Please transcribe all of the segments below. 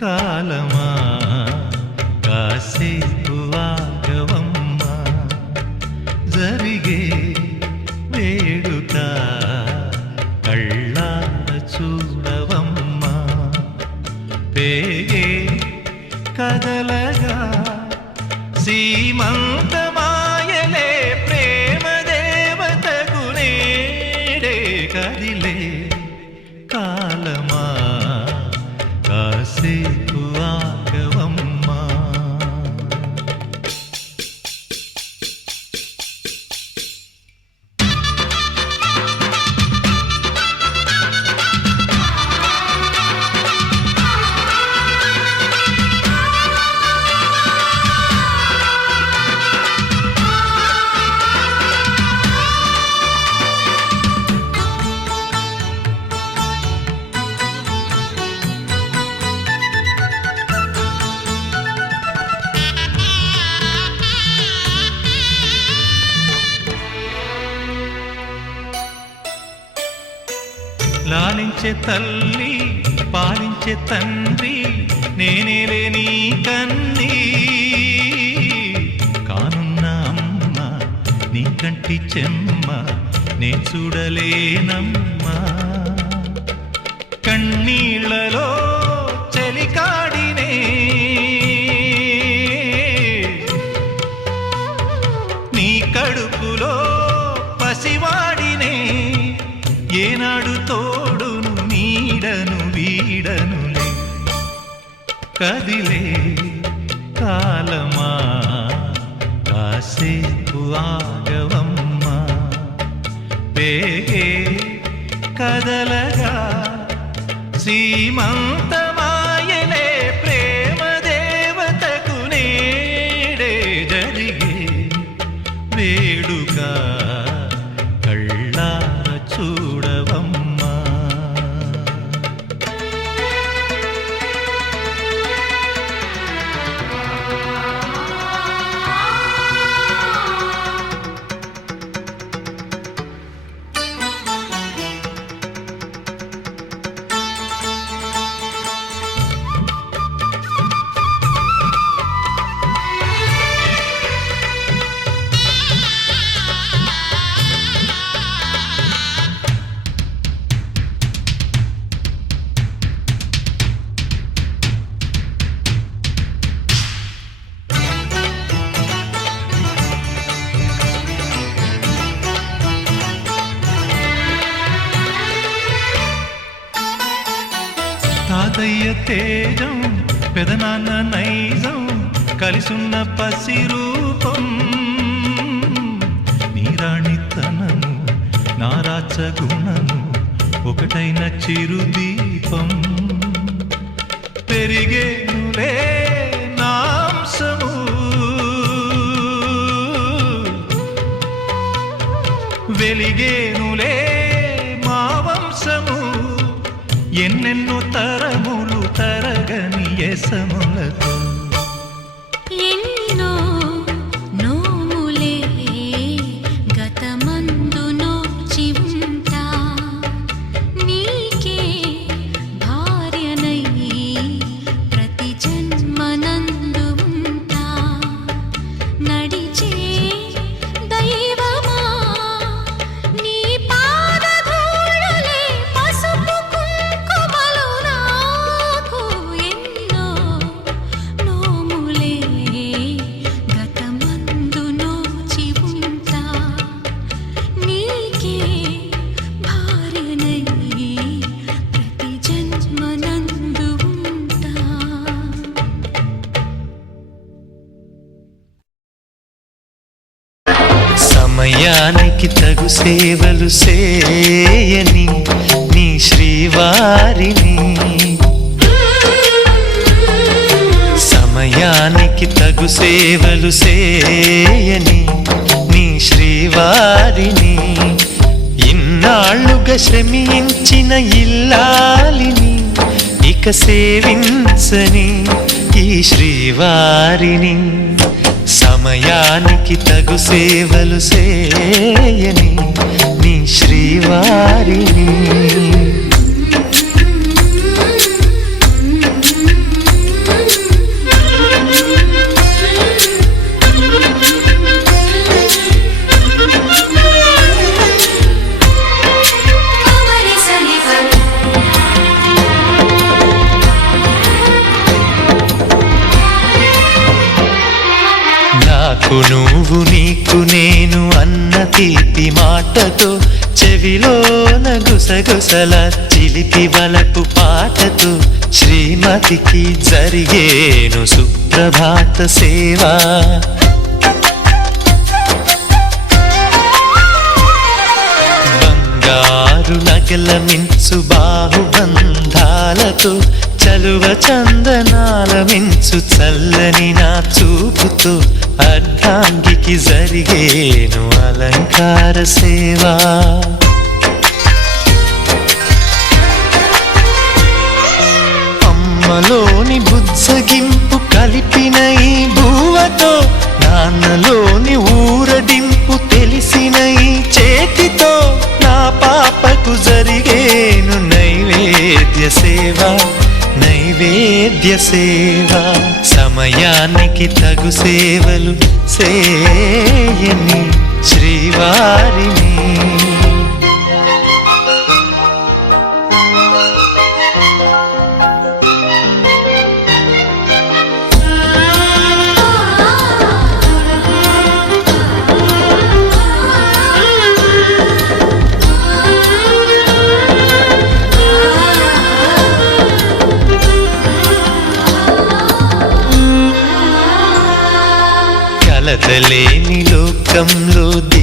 కాలమా? కాసేపు ఆగవమ్మా. జరిగే వేడుక కళ్ళార చూడవమ్మా. పేగే కదలగా సీమంతమ? లాలించే తల్లి పాలించే తండ్రి నేనేలే నీ కన్ని. కానున్న అమ్మ నీ కంటి చెమ్మ నే చూడలేనమ్మా. కన్నీళ్ళలో చెలికాడినే నీ కడుపులో పసివాడినే. ఏనాడుతో నీడను వీడనులే. కదిలే కాలమా? కాసేపు ఆగవమ్మా. పేగే కదలగా సీమంతా తాతయ్య తేజం పెదనాన్న నైజం కలిసున్న పసి రూపం. నీరాణితనము నారాచ గుణము ఒకటైన చిరుదీపం. పెరిగేనులే నాంసము. వెలిగేనులే ఎన్నెన్నో తరములు తరగని ఎసములతో సమయానికి తగు సేవలు సేయని నీ శ్రీవారిని. సమయానికి తగు సేవలు సేయని నీ శ్రీవారిని. ఇన్నాళ్ళుగా శ్రమించిన ఇల్లాలిని ఇక సేవించని ఈ శ్రీవారిని. సమయానికి తగు సేవలు సేయని నీ శ్రీవారిని. నాకు నువ్వు నీకు నేను అన్న తీపి మాటతో చెవిలోన గుసగుసల చిలిపి వలపు పాటతో శ్రీమతికి జరిగేను సుప్రభాత సేవా. బంగారు నగల మించు బాహుబంధాలతో చలువ చందనాల మించు చల్లని నా చూపుతో అర్ధాంగికి జరిగేను అలంకార సేవా. అమ్మలోని బుజ్జగింపు కలిపిన ఈ భూవతో నాన్నలోని ఊరడింపు తెలిసిన ఈ చేతితో నా పాపకు జరిగేను నైవేద్య సేవ. నైవేద్య సేవ సమయానికి తగు సేవలు సేయని శ్రీవారిని.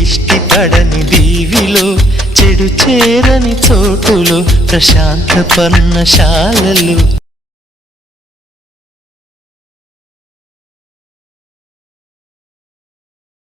దిష్టి పడని దీవిలో చెడు చేరని చోటులో ప్రశాంత పర్ణశాలలు.